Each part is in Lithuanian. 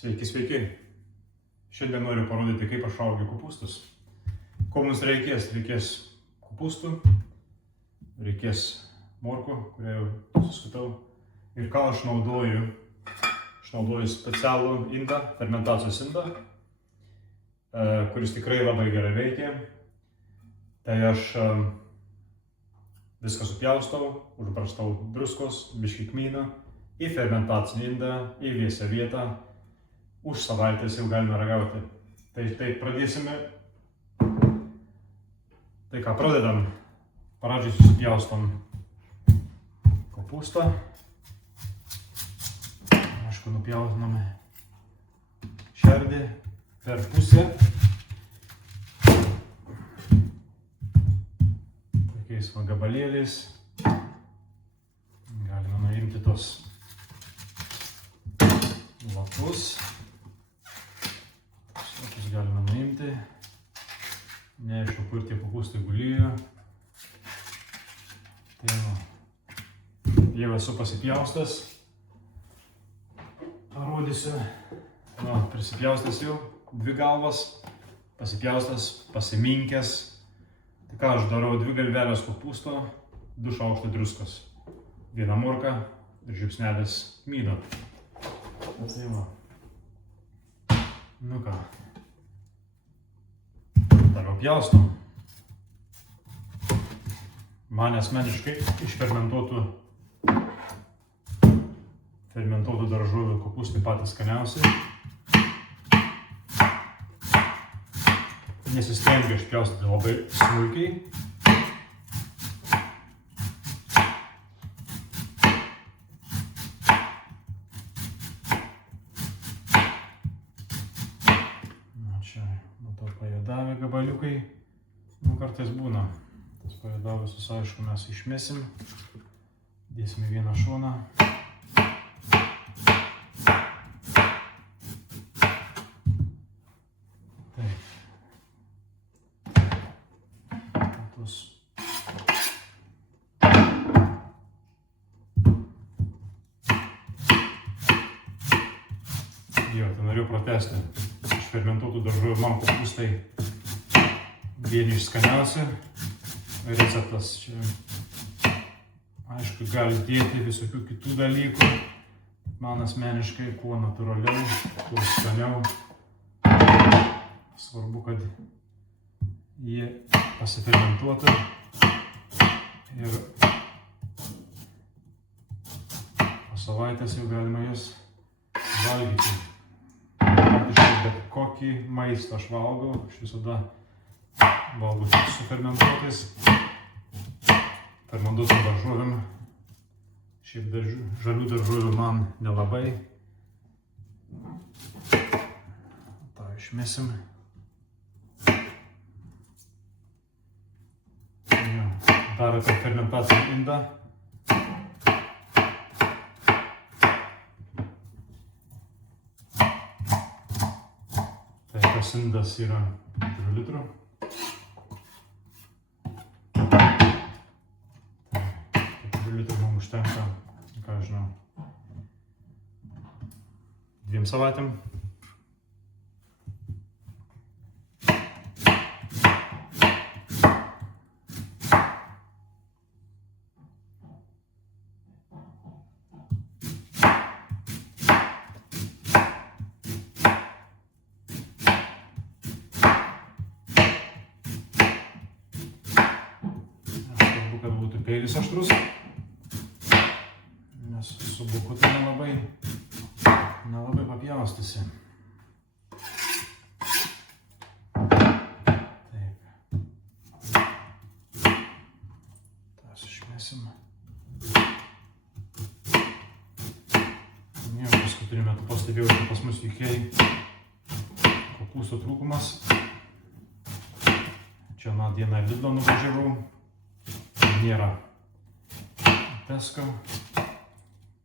Sveiki, sveiki. Šiandien noriu parodyti, kaip aš augiu kopūstus. Ko mums reikės? Reikės kopūstų, reikės morkų, kurią jau suskutau. Ir ką aš naudoju? Aš naudoju specialų indą, fermentacijos indą, kuris tikrai labai gerai veikia. Tai aš viską supjaustau, užbarstau druskos, biškį kmyną, į fermentacinį indą, į vėsią vietą. Už savaitės jau galime ragauti. Tai pradėsime. Tai ką pradedam? Pradžiai susipjaustom kopūstą. Aišku, nupjaustiname šerdį per pusę. Tokiais gabalėliais. Galime nuimti tos lapus. Galime nuimti. Neaišku, kur tie kopūstai gulėjo. Tai jau esu pasipjaustas. Parodysiu. Prisipjaustas jau 2 galvas. Pasipjaustas, pasiminkęs. Tai ką aš darau? 2 galvelės kopūsto, 2 šaukštai druskos. 1 morka ir žiupsnelis kmyno. Tai va. Nu ką. Toliau pjaustom. Man asmeniškai iš fermentuotų daržovių kopūstai patys skaniausi. Nesistengiu išpjaustyti labai smulkiai. Čia matau pajadavę gabaliukai. Kartais būna. Tas pajadavusius, aišku, mes išmesim. Dėsime vieną šoną. Taip. Tai norėjau pratęsti. Iš fermentuotų daržovių man kopūstai vieni iš skaniausių. Receptas čia, aišku, gali dėti visokių kitų dalykų. Man asmeniškai, kuo natūraliau, kuo skaniau. Svarbu, kad jie pasifermentuotų ir po savaitės jau galima jas valgyti. Praktiškai bet kokį maistą aš valgau, aš visada valgau tik su fermentuotais. Fermentuotom daržovėm. Šiaip žalių daržovių man nelabai. tą išmesim. Dar apie fermentacinį indą. Tai tas indas yra 4 litrų. 4 litrų mums užtenka, ką žinau, 2 savaitėm. Kad būtų peilis aštrus, nes su buku tai nelabai papjaustysi. Taip. Tas išmesim. Jau paskutiniu metu pastebėjau, kad pas mus UK kopūstų trūkumas. Čia na dieną Lidlo nuvažiavau. Nėra Tesco,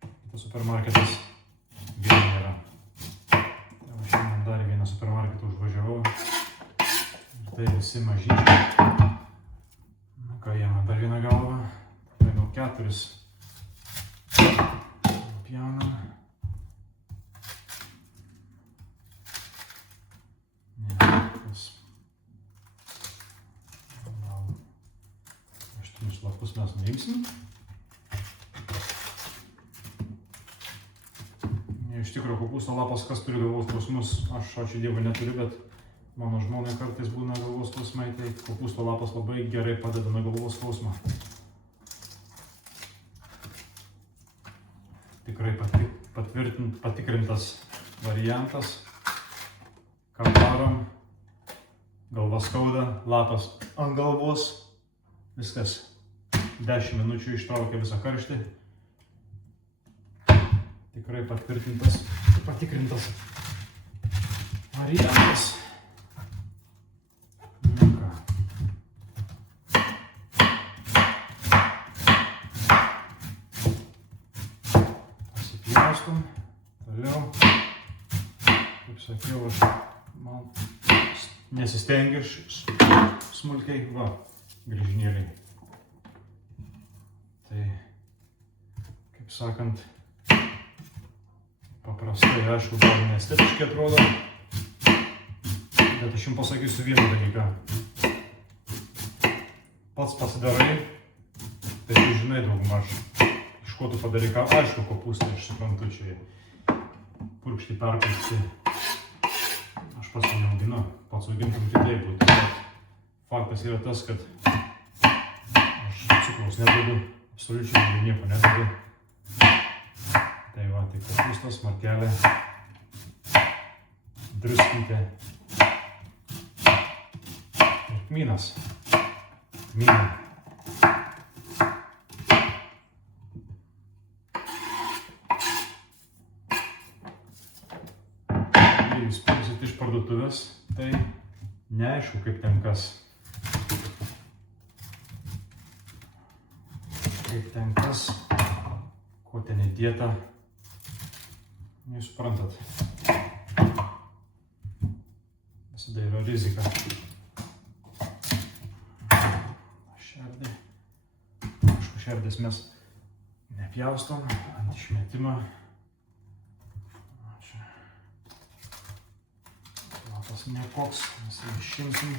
kitas supermarketas vėl nėra. Tai šiandien dar vieną supermarketą užvažiavau ir tai visi mažyčiai. Na ką, jame dar vieną galvą, tai gal 4 pjaunam. lapus mes nuimsim. Iš tikrųjų, kopūsto lapas, kas turi galvos skausmus, aš ačiū Dievui neturiu, bet mano žmonai kartais būna galvos skausmai, tai kopūsto lapas labai gerai padeda nuo galvos skausmą. Tikrai patikrintas variantas. Ką darom? Galva skauda, lapas ant galvos, viskas. 10 minučių ištraukia visą karštį. Tikrai patikrintas variantas. Nu ką. Pasipjaustom. Toliau. Kaip sakiau, aš nesistengiu smulkiai. Va, grįžinėliai. Tai, kaip sakant, paprastai, aišku, gal neestetiškai atrodo, bet aš jums pasakysiu vieną dalyką. Pats pasidarai, tai tu žinai daugmaž, iš ko tu padarai ką. Aišku, kopūstai, aš suprantu, čia purkšti, perpurkšti. Aš pats to neauginu, pats augintum kitaip būtų. Faktas yra tas, kad aš cukraus nededu, absoliučiai nieko nededu. Tai va, tai kopūstas, morkelė, druskytė ir kmynas. Kmynai. Jei jūs pirksit iš parduotuvės, tai neaišku, kaip ten kas. Kaip ten kas, ko ten įdėta. Jūs suprantat, visada yra rizika. Šerdai. Aišku, šerdės mes nepjaustom ant išmetimą. Čia lapas nekoks, mes jį išimsim.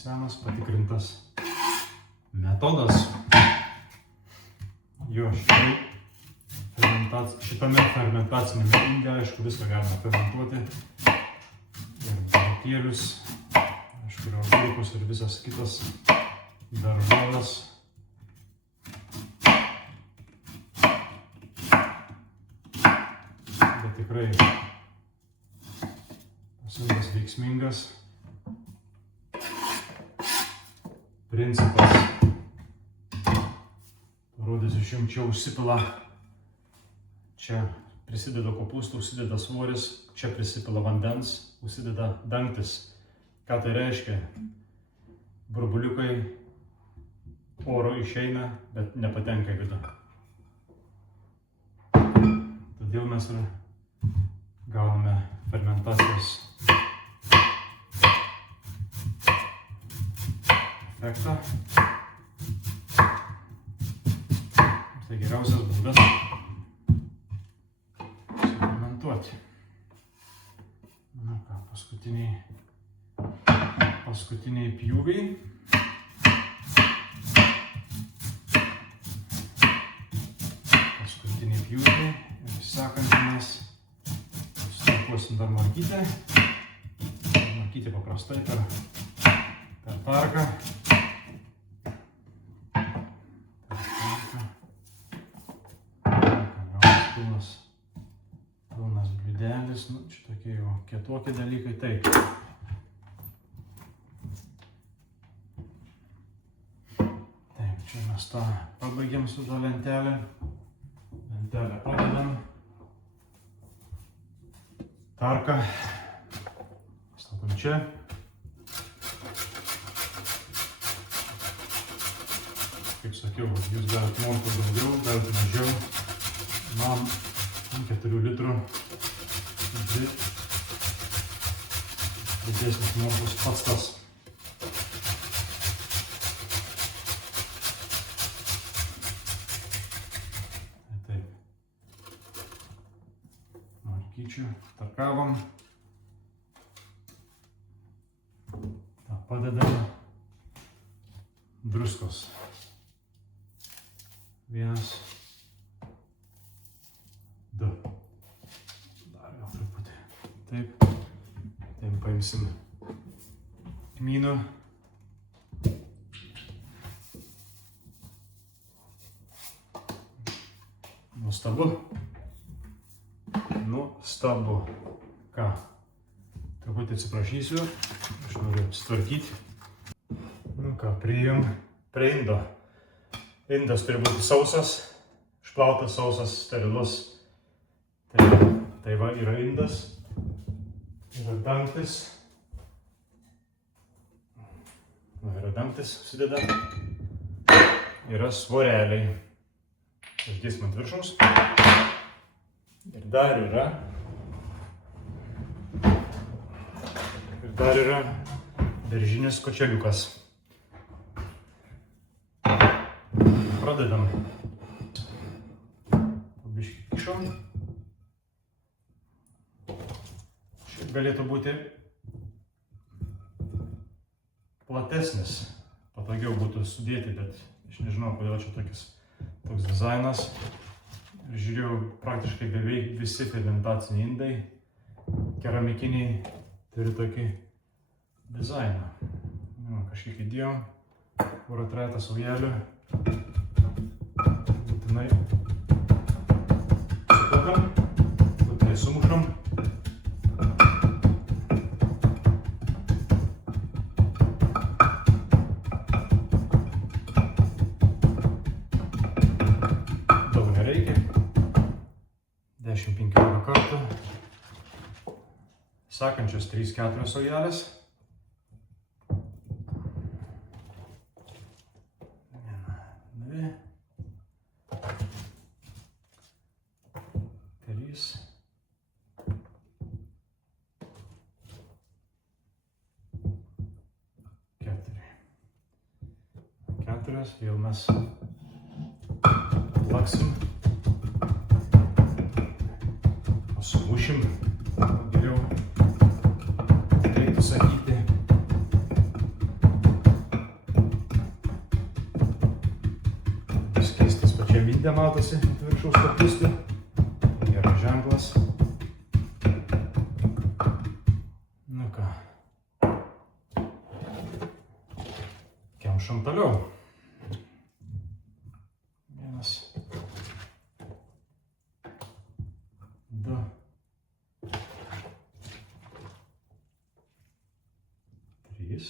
Senas patikrintas metodas. Jo, šitame fermentacinėme inde, aišku, viską galima fermentuoti. Ir burokėlius, aišku, ir agurkus ir visas kitas daržoves. Bet tikrai tas indas veiksmingas. Principas, parodysiu, jums čia užsipila, čia prisideda kopūstų, užsideda svoris, čia prisipila vandens, užsideda dangtis. Ką tai reiškia? Burbuliukai oro išeina, bet nepatenka į vidų. Todėl mes ir gauname fermentacijos efektą. Tai geriausias būdas fermentuoti. Na ką, paskutiniai pjūviai. Paskutiniai pjūviai. Ir sekantį mes sutarkuosim dar morkytę. Morkytę paprastai per tarką. Pilnas bliūdelis, nu, čia tokie jau kietokie dalykai, taip. Taip, čia mes tą pabaigiam su tą lentelę. Lentelę padedam. Tarką. Statom čia. Kaip sakiau, jūs galite morkų daugiau, galite mažiau. Man 4 litrų didesnis nors pats tas. Taip. Markyčių tarkavom. Padedam druskos. 1, 2. Dar gal truputį. Taip. Taip paimsim kmynų. Nuostabu. Nuostabu. Ką? Truputį atsiprašysiu. Aš noriu apsitvarkyti. Nu ką, priėjom prie indo. Indas turi būti sausas, išplautas, sausas, sterilus. Tai va, yra indas. Yra dangtis. Va, yra dangtis, susideda. Yra svoreliai. Uždėsim ant viršaus. Ir dar yra daržinis kočeliukas. Pradedam. Pabiškį kišom. Šiaip galėtų būti platesnis. Patogiau būtų sudėti, bet aš nežinau, kodėl čia toks dizainas. Ir žiūrėjau, praktiškai beveik visi fermentaciniai indai, keramikiniai, turi tokį dizainą. Kažkiek įdėjom, porą trejetą saujelių. Būtinai suplakam, būtinai sumušam. Daug nereikia. 10-15 kartų. Sekančios 3-4 saujelės. 1, 2, 3, 4. Jau mes plaksim, sumušim, geriau reiktų sakyti. Skystis pačiam inde matosi ant viršaus kopūsti. Geras ženklas. Nu ką. Kemšam toliau. 1, 2, 3.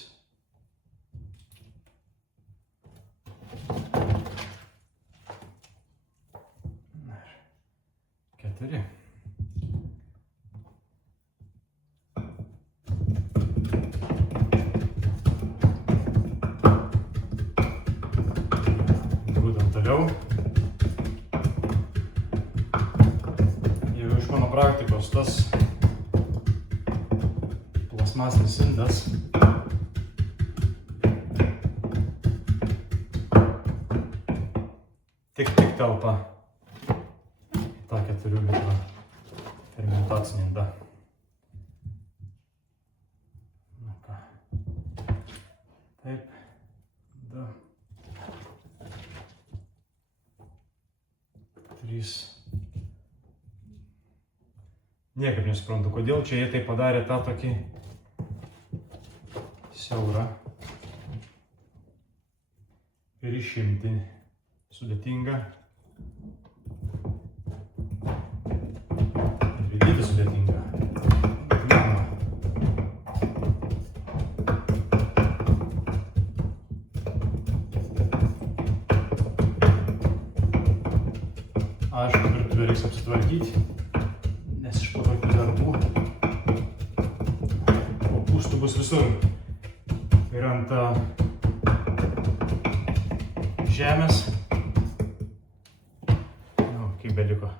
Ir 4. Būdam toliau. Jau iš mano praktikos tas plasmasinis indas tik telpa į tą 4 litrų fermentacinį indą. Nu ką. Taip. 2, 3. Niekaip nesuprantu, kodėl čia jie tai padarė tą tokį siaurą ir išimti sudėtinga. Ir vykdyti sudėtinga. Aišku, virtuvę reiks apsitvarkyti, nes iš po tokių darbų kopūstų bus visur. Ir ant žemės. Nu, kiek beliko.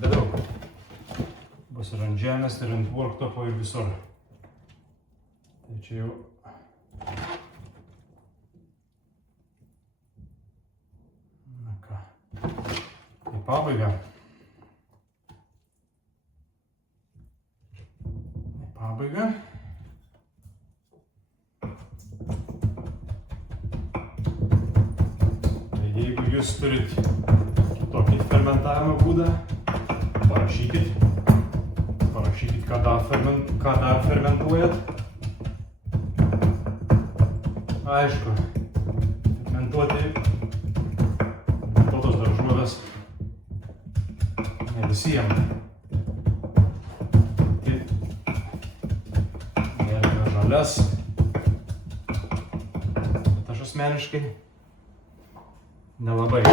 Bedaug. Bus bus ir ant žemės, ir ant worktopo, ir visur. Tai čia jau na ką, į pabaigą. Tai jeigu jūs turit tokį fermentavimo būdą, parašykit, ką dar fermentuojat. Aišku, fermentuoti tos daržovės ne visiems. Žalias, bet aš asmeniškai nelabai.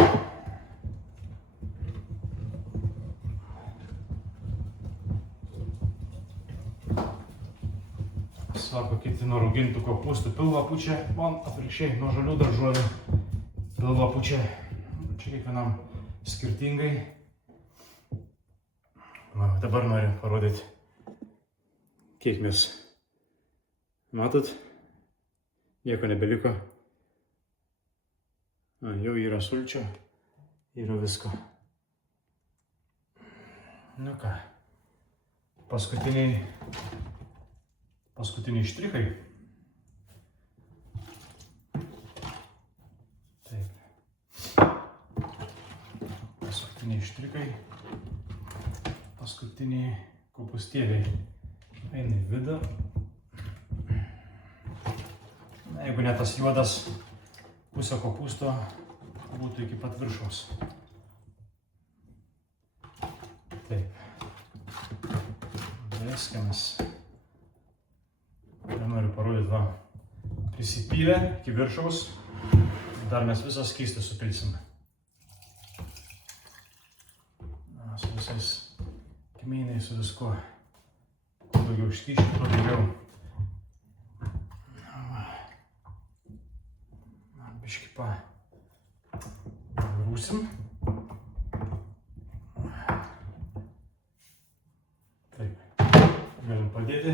Sako, kiti nuo raugintų kopūstų pilvą pučia, man atvirkščiai nuo žalių daržovių pilvą pučia. Čia kiekvienam skirtingai. Va, dabar noriu parodyti, kiek mes. Matot, nieko nebeliko. Jau yra sulčio, yra visko. Nu ką, paskutiniai štrichai. Taip. Paskutiniai štrichai. Paskutiniai kopūstėliai. Eina į vidų. Jeigu ne tas juodas, pusė kopūsto būtų iki pat viršaus. Taip. Viskas. Ir noriu parodyti, va, prisipylę iki viršaus. Dar mes visą skystį supilsim. Su visais kmynais, su viskuo. Kuo daugiau skysčių, tuo geriau. Biškį pagrūsim. Taip, galim padėti.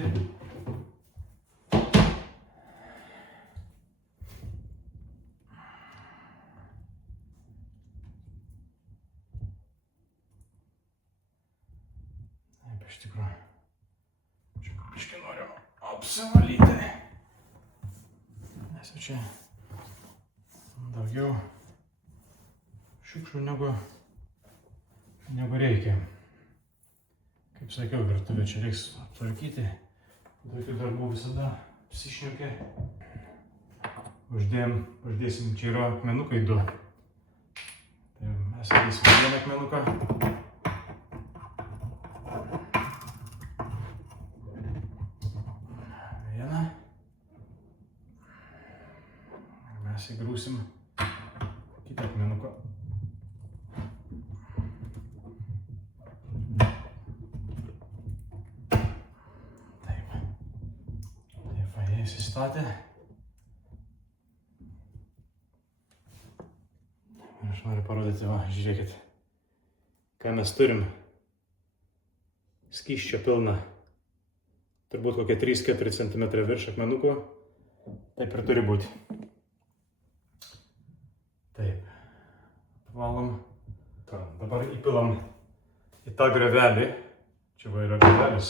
Taip, iš tikrųjų. Čia biškį noriu apsivalyti. Nes jau čia daugiau šiukšlių negu reikia. Kaip sakiau, virtuvę čia reiks aptvarkyti. Tokių darbų visada apsišniukė. Uždėsim, čia yra akmenukai 2. Tai mes įdėsim vieną akmenuką. Vieną. Ir mes įgrūsim kitą akmenuką. Taip. Taip, jie įsistatė. Ir aš noriu parodyti, va, žiūrėkit, ką mes turim. Skysčio pilna. Turbūt kokie 3-4 cm virš akmenuko. Taip ir turi būti. Taip, valom. Dabar įpilam į tą grevelį. Čia va yra grevelis.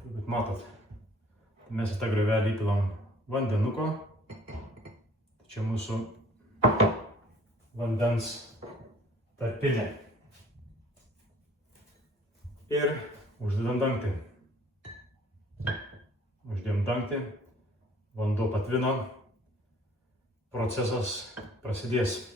Turbūt matot. Mes į tą grevelį įpilam vandenuko. Čia mūsų vandens tarpinė. Ir uždedam dangtį. Uždėjom dangtį. Vanduo patvino. Procesas prasidės.